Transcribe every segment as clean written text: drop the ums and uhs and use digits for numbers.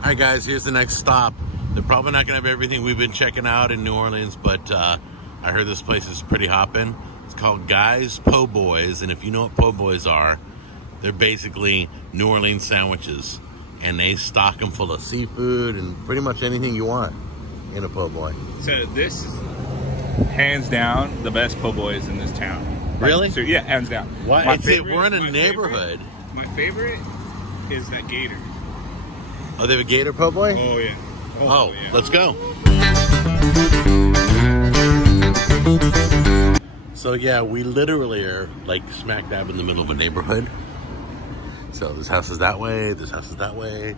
Alright guys, here's the next stop. They're probably not going to have everything we've been checking out in New Orleans, but I heard this place is pretty hopping. It's called PoBoy's, and if you know what PoBoy's are, they're basically New Orleans sandwiches. And they stock them full of seafood and pretty much anything you want in a PoBoy. So this is hands down the best PoBoy's in this town. Really? So, yeah, hands down. What? We're in a neighborhood. My favorite is that gator. Oh, they have a gator PoBoy? Oh, yeah. Oh, yeah. Let's go. So, yeah, we literally are like smack dab in the middle of a neighborhood. So this house is that way, this house is that way.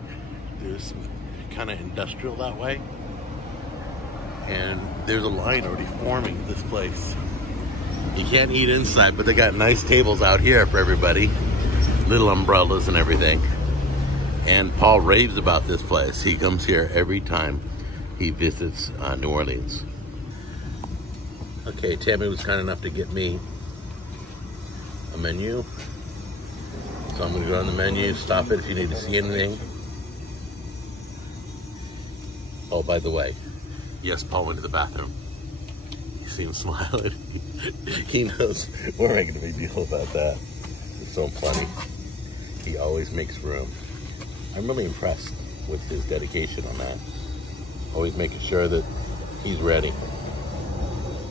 There's some kind of industrial that way. And there's a line already forming this place. You can't eat inside, but they got nice tables out here for everybody. Little umbrellas and everything. And Paul raves about this place. He comes here every time he visits New Orleans. Okay, Tammy was kind enough to get me a menu. So I'm going to go on the menu, stop it if you need to see anything. Oh, by the way, yes, Paul went to the bathroom. You see him smiling. He knows we're making a big deal about that. It's so funny. He always makes room. I'm really impressed with his dedication on that. Always making sure that he's ready.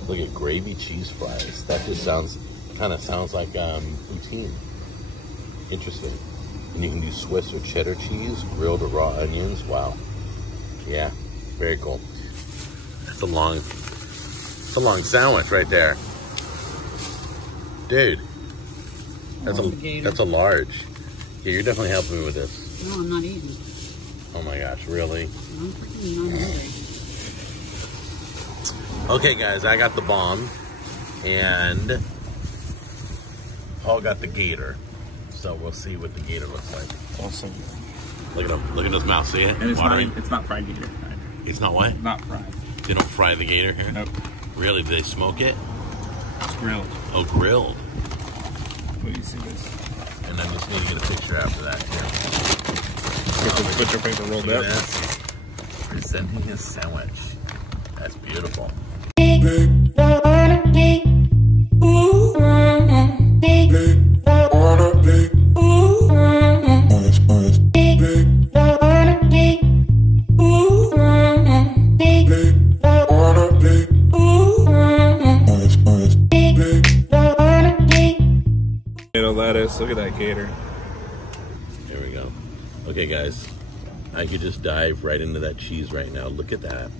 Look at gravy cheese fries. That just kind of sounds like poutine. Interesting. And you can do Swiss or cheddar cheese, grilled or raw onions. Wow. Yeah, very cool. That's a long sandwich right there. Dude. That's a large. Yeah, you're definitely helping me with this. No, I'm not eating. Oh my gosh, really? I'm freaking not hungry. Okay guys, I got the bomb and Paul got the gator. So we'll see what the gator looks like. Awesome. Look at him. Look at his mouth. See it? And it's not fried gator. It's not what? Not fried. They don't fry the gator here? Nope. Really? Do they smoke it? It's grilled. Oh, grilled. Let me see this. And I just need to get a picture after that here. Get the butcher paper rolled up. Presenting his sandwich. That's beautiful. Lettuce. Look at that gator. There we go. Okay, guys. I could just dive right into that cheese right now. Look at that.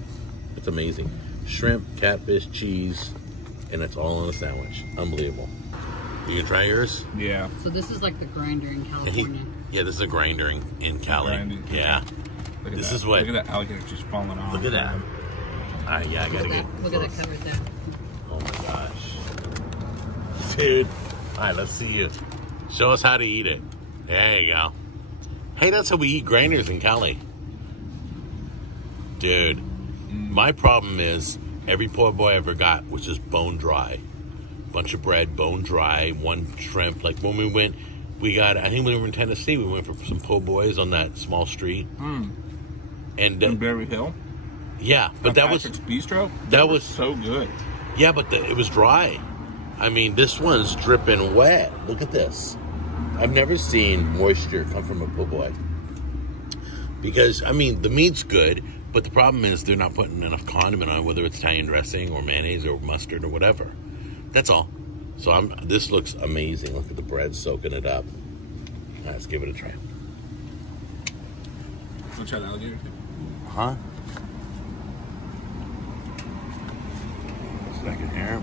It's amazing. Shrimp, catfish, cheese, and it's all in a sandwich. Unbelievable. You can try yours? Yeah. So this is like the grinder in California. Yeah, this is a grinder in Cali. Yeah. Look at This that. is what. Look at that alligator just falling off. Look at that. Yeah, I gotta get. Look at that covered there. Oh my gosh. Dude. Alright, let's see you. Show us how to eat it. There you go. Hey, that's how we eat grinders in Cali. Dude. My problem is every poor boy I ever got was just bone dry. Bunch of bread, bone dry, one shrimp. Like when we went, I think when we were in Tennessee, we went for some PoBoy's on that small street. And in Berry Hill? Yeah, but that was Bistro? That was so good. Yeah, but it was dry. I mean, this one's dripping wet. Look at this. I've never seen moisture come from a PoBoy. Because, I mean, the meat's good, but the problem is they're not putting enough condiment on, whether it's Italian dressing or mayonnaise or mustard or whatever. That's all. So this looks amazing. Look at the bread soaking it up. Let's give it a try. Wanna try the alligator too? Huh? Second here.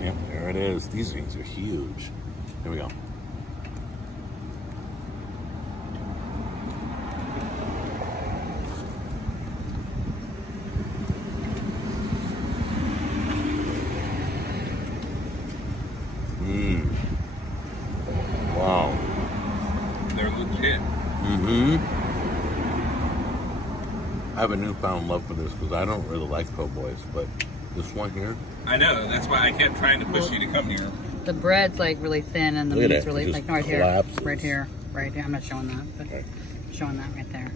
Yep, there it is. These things are huge. Here we go. Wow. They're legit. I have a newfound love for this because I don't really like PoBoy's, but this one here. I know. That's why I kept trying to push you to come here. The bread's like really thin and the Look at meat's it. really It like just right here, collapses. right here, right here. I'm not showing that, but showing that right there.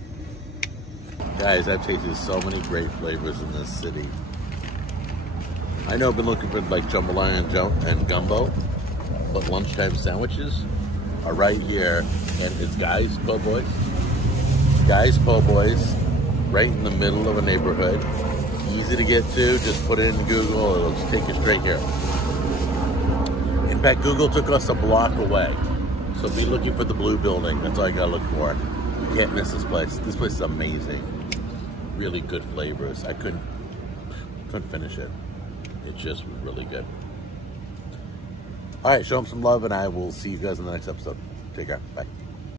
Guys, I've tasted so many great flavors in this city. I know I've been looking for like jambalaya and gumbo, but lunchtime sandwiches are right here, and it's Guy's PoBoy's. Guy's PoBoy's, right in the middle of a neighborhood. Easy to get to, just put it in Google, it'll just take you straight here. In fact, Google took us a block away. So be looking for the blue building, that's all you gotta look for. You can't miss this place. This place is amazing. Really good flavors. I couldn't finish it. It's just really good. All right, show them some love, and I will see you guys in the next episode. Take care. Bye.